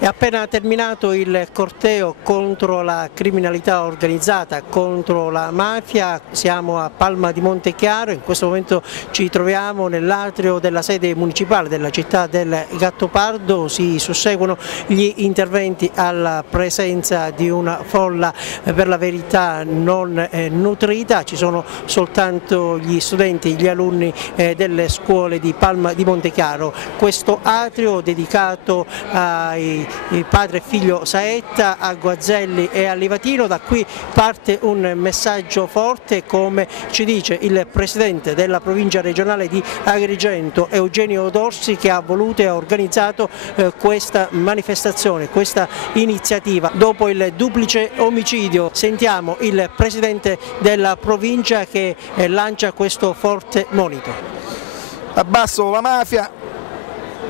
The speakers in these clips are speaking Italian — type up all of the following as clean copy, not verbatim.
È appena terminato il corteo contro la criminalità organizzata, contro la mafia. Siamo a Palma di Montechiaro, in questo momento ci troviamo nell'atrio della sede municipale della città del Gattopardo. Si susseguono gli interventi alla presenza di una folla per la verità non nutrita. Ci sono soltanto gli studenti, gli alunni delle scuole di Palma di Montechiaro. Questo atrio dedicato ai padre e figlio Saetta, a Guazelli e a Livatino. Da qui parte un messaggio forte, come ci dice il presidente della provincia regionale di Agrigento, Eugenio Dorsi, che ha voluto e ha organizzato questa manifestazione, questa iniziativa. Dopo il duplice omicidio sentiamo il presidente della provincia che lancia questo forte monito. Abbasso la mafia,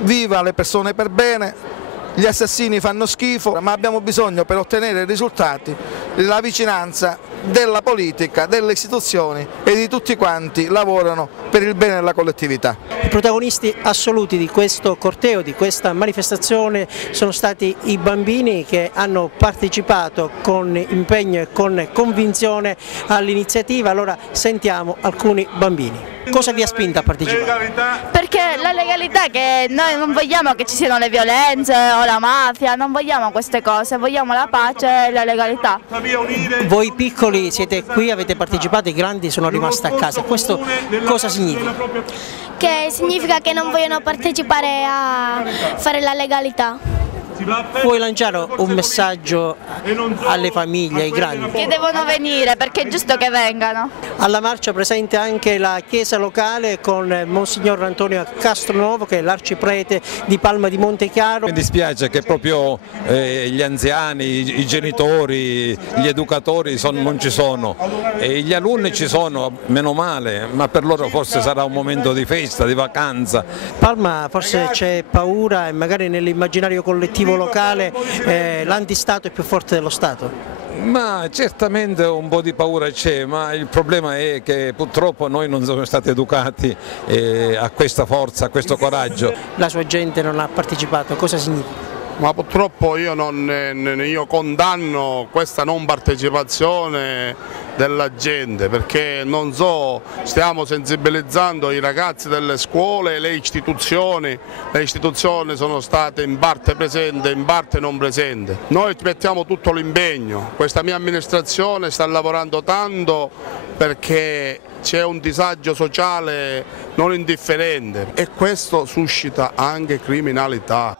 viva le persone per bene. Gli assassini fanno schifo, ma abbiamo bisogno, per ottenere risultati, della vicinanza della politica, delle istituzioni e di tutti quanti lavorano per il bene della collettività. I protagonisti assoluti di questo corteo, di questa manifestazione, sono stati i bambini che hanno partecipato con impegno e con convinzione all'iniziativa. Allora sentiamo alcuni bambini. Cosa vi ha spinto a partecipare? Perché la legalità, che noi non vogliamo che ci siano le violenze o la mafia, non vogliamo queste cose, vogliamo la pace e la legalità. Voi piccoli siete qui, avete partecipato, i grandi sono rimasti a casa. Questo cosa significa? Che significa che non vogliono partecipare a fare la legalità. Puoi lanciare un messaggio alle famiglie, ai grandi? Che devono venire, perché è giusto che vengano. Alla marcia presente anche la chiesa locale con Monsignor Antonio Castronovo, che è l'arciprete di Palma di Montechiaro. Mi dispiace che proprio gli anziani, i genitori, gli educatori non ci sono, e gli alunni ci sono, meno male, ma per loro forse sarà un momento di festa, di vacanza. Palma forse c'è paura, e magari nell'immaginario collettivo locale l'antistato è più forte dello Stato. Ma certamente un po' di paura c'è, ma il problema è che purtroppo noi non siamo stati educati a questa forza, a questo coraggio. La sua gente non ha partecipato, cosa significa? Ma purtroppo io condanno questa non partecipazione della gente, perché non so, stiamo sensibilizzando i ragazzi delle scuole e le istituzioni sono state in parte presenti, in parte non presenti. Noi mettiamo tutto l'impegno, questa mia amministrazione sta lavorando tanto perché c'è un disagio sociale non indifferente e questo suscita anche criminalità.